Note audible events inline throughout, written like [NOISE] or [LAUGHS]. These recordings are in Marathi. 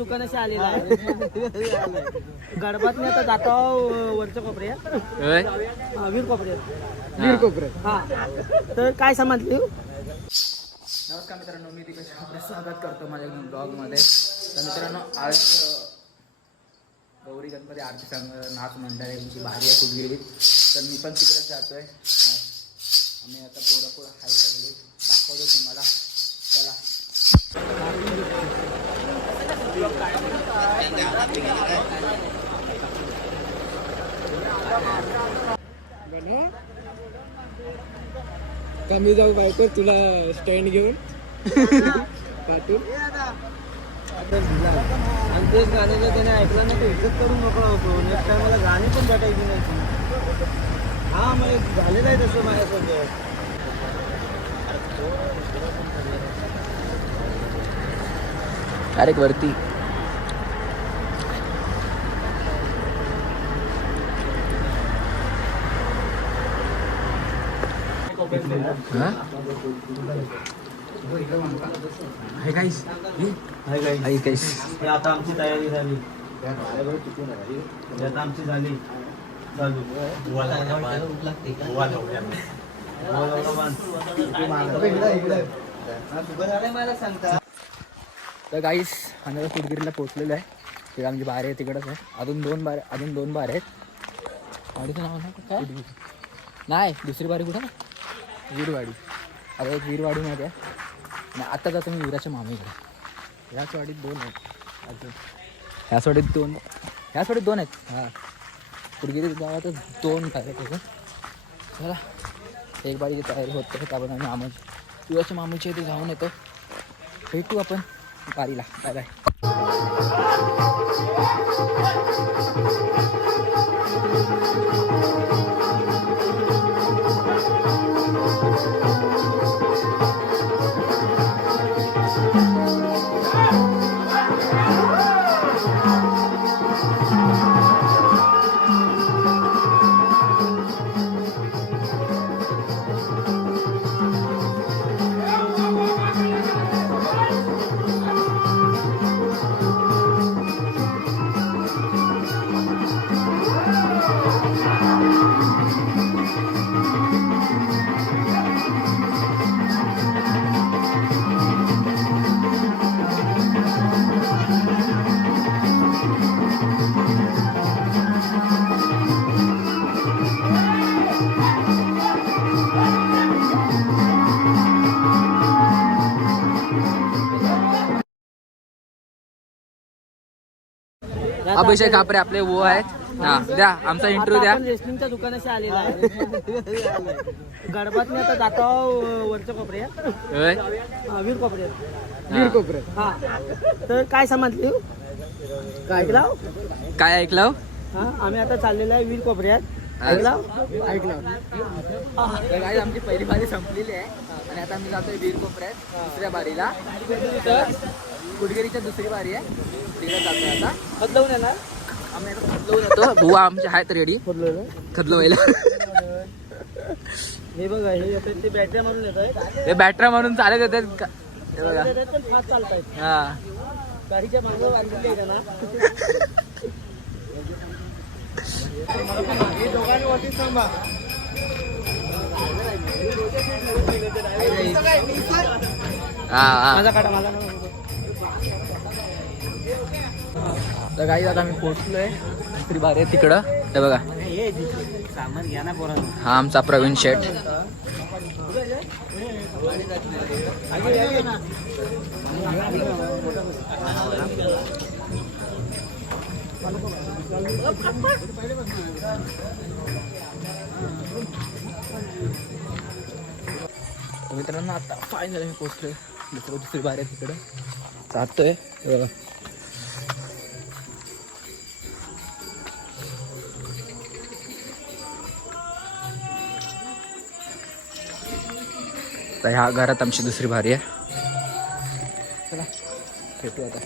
दुकानाशी आलेला आहे. गडबात मी आता जातो अं, वरच्या कोपऱ्यात. होय? हा, वीर कोपऱ्यात. वीर कोपऱ्यात. हा. तर काय समजले? नमस्कार मित्रांनो मी तिकडे आपलं स्वागत करतो माझ्या ब्लॉगमध्ये. तर मित्रांनो आज अं, गौरी गणपती आरती संघ नाच मंडळ आहे तुमची भारी आहे कुठगिरीत तर मी पण तिकडेच जातोय. आज आम्ही आता पोरं पोरं हाय सगळे. दाखवतो तुम्हाला. चला. कमी जाऊ बायको तुला स्टँड घेऊन. पाठवून आणि तेच गाणे जर त्याने ऐकलं ना तर इज्जत करून मोकळा होतो नेक्स्ट टाइम मला गाणी पण भेटायची नाही हा मग झालेलं आहे तसं माझ्यासोबत. डायरेक्ट वरती. हाय गाईस हाय गाईस आता आमची तयारी झाली. आता आमची झाली. चालू. मला सांगता. तर गाईस आम्ही कुडगिरीला पोहोचलेलो आहे. तिकडे आमची बारे आहे तिकडंच आहे. अजून दोन बारे अजून दोन बारे आहेत. वाडीचं नाव नाही दुसरी बारी कुठं? वीरवाडी. आता एक वीरवाडीमध्ये आहे. आणि आता जातो मी वीराच्या मामीकडे. ह्याच वाडीत दोन आहेत. अजून. ह्याच वाडीत दोन ह्याच वाडीत दोन आहेत? हां. कुडगिरी गावातच दोन बारे तसं चला. एक बारीची तयारी होत आहे आपण आम्ही मामाची वीराच्या मामीच्या इथे जाऊन येतो. भेटू आपण बारीला bye bye Thank Abhishek Kapare आपले वो आहेत. हा द्या आमचा इंटरव्ह्यू द्या. रेस्लिंगच्या दुकानाशी आलेला आहे गडबात मी आता अं, वरच्या कोपऱ्यात होय. हा, वीर कोपऱ्यात हा. तर काय समजले काय? ऐकला काय ऐकलं हो? हा आम्ही आता चाललेलो आहे वीर कोपऱ्यात ऐकला ऐकलं तर गाईज आमची पहिली बारी संपलेली आहे. आणि आता आम्ही जातोय वीर कोपऱ्यात दुसऱ्या बारीला. गुडगिरीच्या दुसरी बारी आहे. आता. बदलवून येणार? आम्ही येतो. [LAUGHS] बुवा आमचे आहेत रेडी बदलवलं खदलवायला. [LAUGHS] हे बघा हे ते बॅटऱ्या म्हणून येत आहेत हे बॅटरा म्हणून चालत येतात का हे बघा. फास्ट चालतायत हा. गाडीच्या मागं वाढलेली आहे ना थांबा. हा हा. माझा काढा माझा काढा. तर काही आता आम्ही पोहोचलोय दुसरी बारी आहे तिकडं. ते बघा. ना हा आमचा प्रवीण शेठ. मित्रांनो आता फायनल मी पोहोचलोय दुसरं दुसरी बारे आहे तिकडं. जातोय. बघा. तर ह्या घरात आमची दुसरी भारी आहे. चला भेटू आता.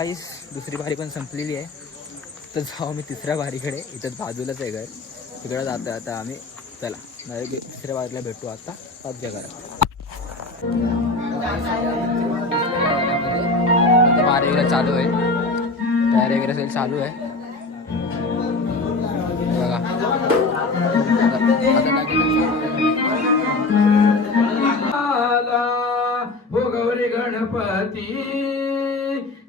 गाईस दुसरी बारी पण संपलेली आहे. तर जाऊ आम्ही तिसऱ्या बारीकडे. इथं बाजूलाच आहे घर. तिकडं जातो आता आम्ही. चला नाही तिसऱ्या बारीला भेटू आता. आमच्या घरात. बारी वगैरे चालू आहे. तयारी वगैरे सगळी चालू आहे. बघा. गणपती.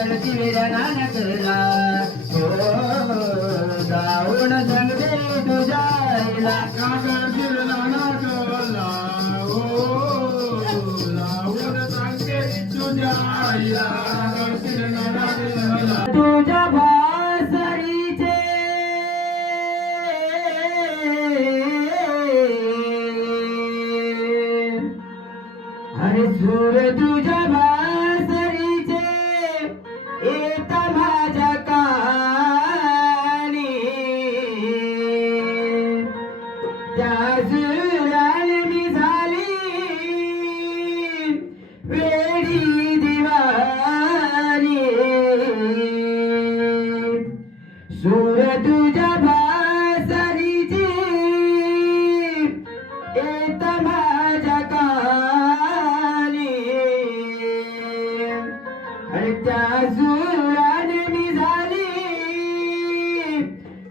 चलती वेदना न करला अजुराने मी झाली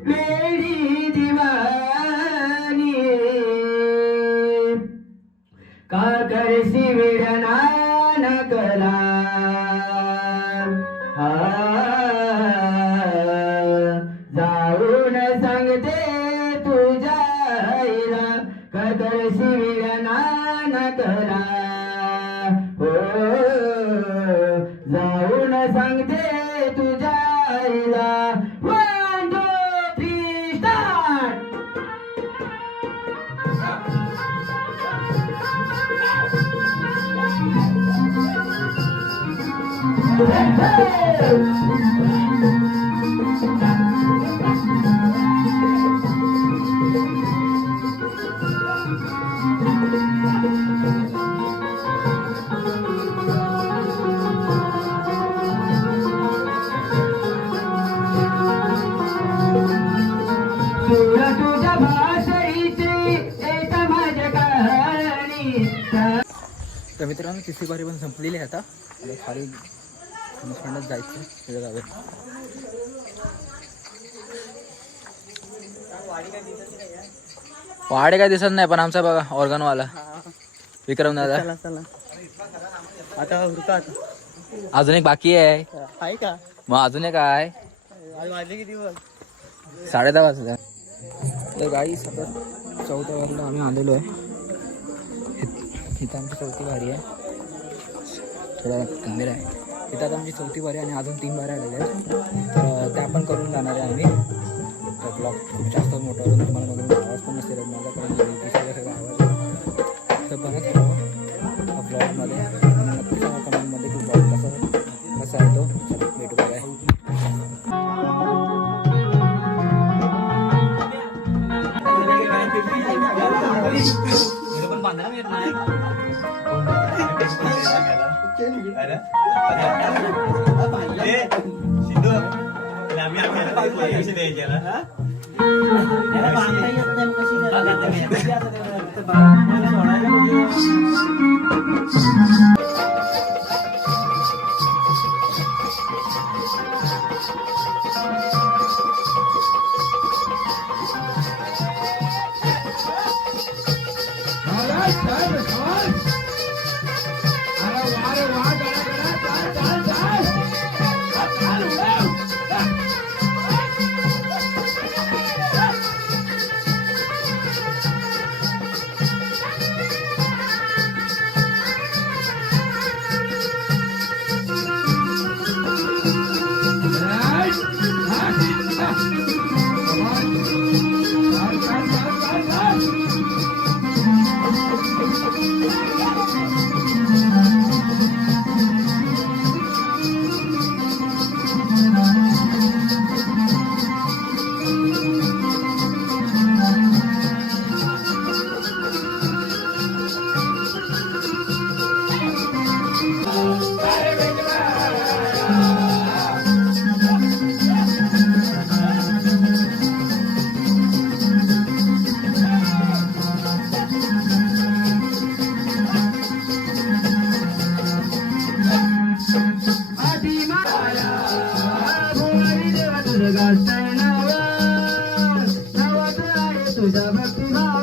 वेडी दिवानी का करसी वेडना नकला जाऊन सांगते तुझ्या का करसी वेडना नकला हो. तर मित्रांनो तिसरी बारी पण संपलेली आहे आता. आणि खाली मुस्कांडात जायचं तिथं जाऊया वाडे काय दिसत नाही पण आमचा बघा ऑर्गनवाला विक्रम दादा. चला आता अजून एक बाकी आहे. आहे का? मग अजून एक काय आज वाजले किती बघ साडे दहा वाजता तर गाडी सतत चौथ्या वारीला आम्ही आलेलो आहे. इथं आमची चौथी वारी आहे. थोडा कॅमेरा आहे. इथं आता आमची चौथी वारी आणि अजून तीन वाऱ्या आलेल्या आहेत. तर त्या पण करून जाणार आहे आम्ही. तर ब्लॉग खूप जास्त मोठं तुम्हाला मधून आवाज पण Thank you. देवा तुझं गाजतंय नाव नावात आहे तुझा भक्तिभाव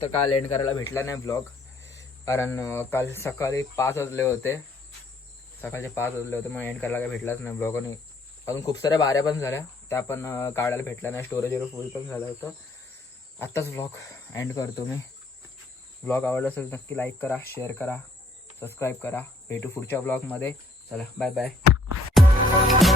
तर काल एंड करायला भेटला नाही ब्लॉग कारण काल सकाळी पाच वाजले होते. सकाळचे पाच वाजले होते मग एंड करायला काही भेटलाच नाही ब्लॉग आणि अजून खूप साऱ्या बाऱ्या पण झाल्या. त्या पण काढायला भेटल्या नाही. स्टोरेज वगैरे फुल पण झालं होतं. आत्ताच ब्लॉग एंड करतो मी. ब्लॉग आवडला असेल नक्की लाईक करा शेअर करा सबस्क्राईब करा. भेटू पुढच्या ब्लॉगमध्ये चला बाय बाय